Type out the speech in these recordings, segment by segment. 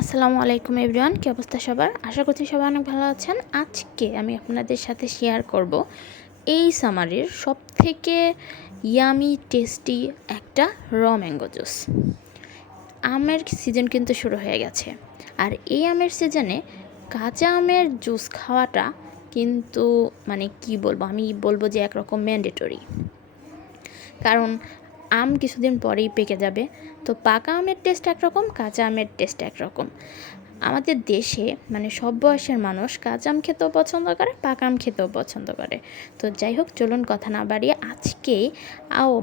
আসসালামু আলাইকুম এভরিওয়ান, কী অবস্থা সবার? আশা করছি সবাই অনেক ভালো আছেন। আজকে আমি আপনাদের সাথে শেয়ার করব এই সামারের সবথেকে ইয়ামি টেস্টি একটা ম্যাঙ্গো জুস। আমের সিজন কিন্তু শুরু হয়ে গেছে, আর এই আমের সিজনে কাঁচা আমের জুস খাওয়াটা কিন্তু কি বলবো, আমি বলবো যে একরকম ম্যান্ডেটরি। কারণ আম কিছুদিন পরেই পেকে যাবে, তো পাকা আমের টেস্ট একরকম, কাঁচা আমের টেস্ট একরকম। আমাদের দেশে সব বয়সের মানুষ কাঁচা আম খেতেও পছন্দ করে, পাকা আম খেতেও পছন্দ করে। তো যাই হোক, চলুন কথা না বাড়িয়ে আজকে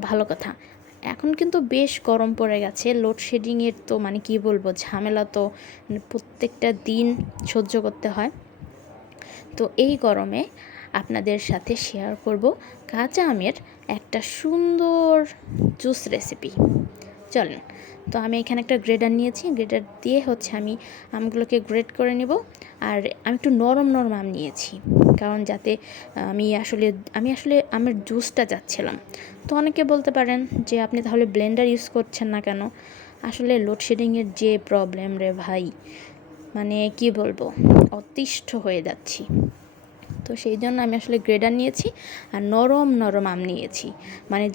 ভালো কথা, এখন কিন্তু বেশ গরম পড়ে গেছে। লোডশেডিংয়ের তো কি বলবো, ঝামেলা তো প্রত্যেকটা দিন সহ্য করতে হয়। তো এই গরমে আপনাদের সাথে শেয়ার করব কাঁচা আমের একটা সুন্দর জুস রেসিপি। চলেন, তো আমি এখানে একটা গ্রেডার নিয়েছি, গ্রেডার দিয়ে আমি আমগুলোকে গ্রেড করে নেব। আর আমি একটু নরম নরম আম নিয়েছি, কারণ যাতে আমি আসলে আমের জুসটা চাচ্ছিলাম। তো অনেকে বলতে পারেন যে আপনি তাহলে ব্লেন্ডার ইউজ করছেন না কেন? আসলে লোডশেডিংয়ের যে প্রবলেম রে ভাই, কি বলবো, অতিষ্ঠ হয়ে যাচ্ছি। তো সেই জন্য আমি আসলে গ্রেডার নিয়েছি আর নরম নরম আম নিয়েছি,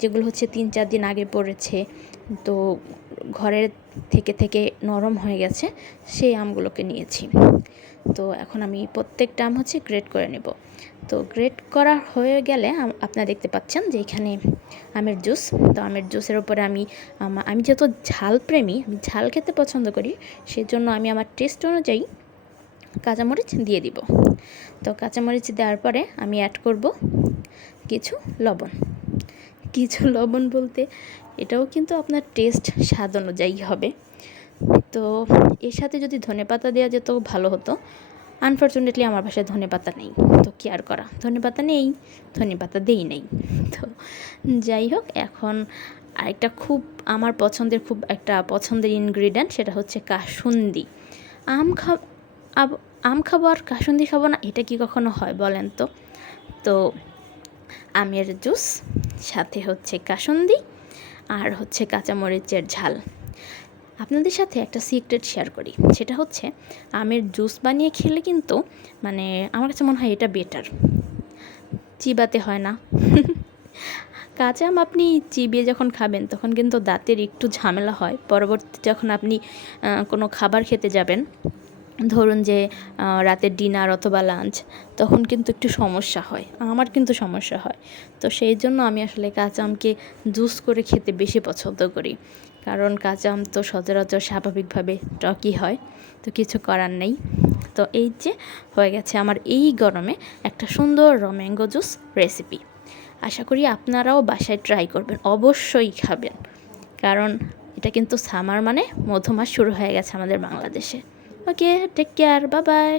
যেগুলো 3-4 দিন আগে পড়েছে, তো ঘরের থেকে থেকে নরম হয়ে গেছে, সেই আমগুলোকে নিয়েছি। তো এখন আমি প্রত্যেকটা আম গ্রেড করে নেব। তো গ্রেড করা হয়ে গেলে আপনারা দেখতে পাচ্ছেন যে এখানে আমের জুস। তো আমের জুসের ওপরে আমি যেহেতু ঝাল প্রেমী, আমি ঝাল খেতে পছন্দ করি, সেজন্য আমি আমার টেস্ট অনুযায়ী কাঁচামরিচ দিয়ে দিব। তো কাঁচামরিচ দেওয়ার পরে আমি অ্যাড করব কিছু লবণ বলতে এটাও কিন্তু আপনার টেস্ট স্বাদ অনুযায়ী হবে। তো এর সাথে যদি ধনেপাতা দেওয়া যেত ভালো হতো। আনফর্চুনেটলি আমার বাসায় ধনেপাতা নেই, তো কি আর করা, ধনেপাতা দেই নেই। তো যাই হোক, এখন আরেকটা আমার পছন্দের ইনগ্রিডিয়েন্ট, সেটা হচ্ছে কাসুন্দি। আম খাবো আর কাসুন্দি খাবো না, এটা কি কখনো হয় বলেন তো? তো আমের জুস সাথে কাসুন্দি আর কাঁচামরিচের ঝাল। আপনাদের সাথে একটা সিক্রেট শেয়ার করি, সেটা আমের জুস বানিয়ে খেলে কিন্তু আমার কাছে মনে হয় এটা বেটার, চিবাতে হয় না। কাঁচা আম আপনি চিবিয়ে যখন খাবেন তখন কিন্তু দাঁতের একটু ঝামেলা হয়। পরবর্তী যখন আপনি কোনো খাবার খেতে যাবেন, ধরুন যে রাতের ডিনার অথবা লাঞ্চ, তখন কিন্তু একটু সমস্যা হয়, আমার কিন্তু সমস্যা হয়। তো সেই জন্য আমি আসলে কাঁচা আমকে জুস করে খেতে বেশি পছন্দ করি, কারণ কাঁচা আম তো সচরাচর স্বাভাবিকভাবে টকই হয়, তো কিছু করার নেই। তো এই যে হয়ে গেছে আমার এই গরমে একটা সুন্দর ম্যাঙ্গো জুস রেসিপি। আশা করি আপনারাও বাসায় ট্রাই করবেন, অবশ্যই খাবেন, কারণ এটা কিন্তু সামার মধুমাস শুরু হয়ে গেছে আমাদের বাংলাদেশে। ওকে, টেক কেয়ার, বাই বাই।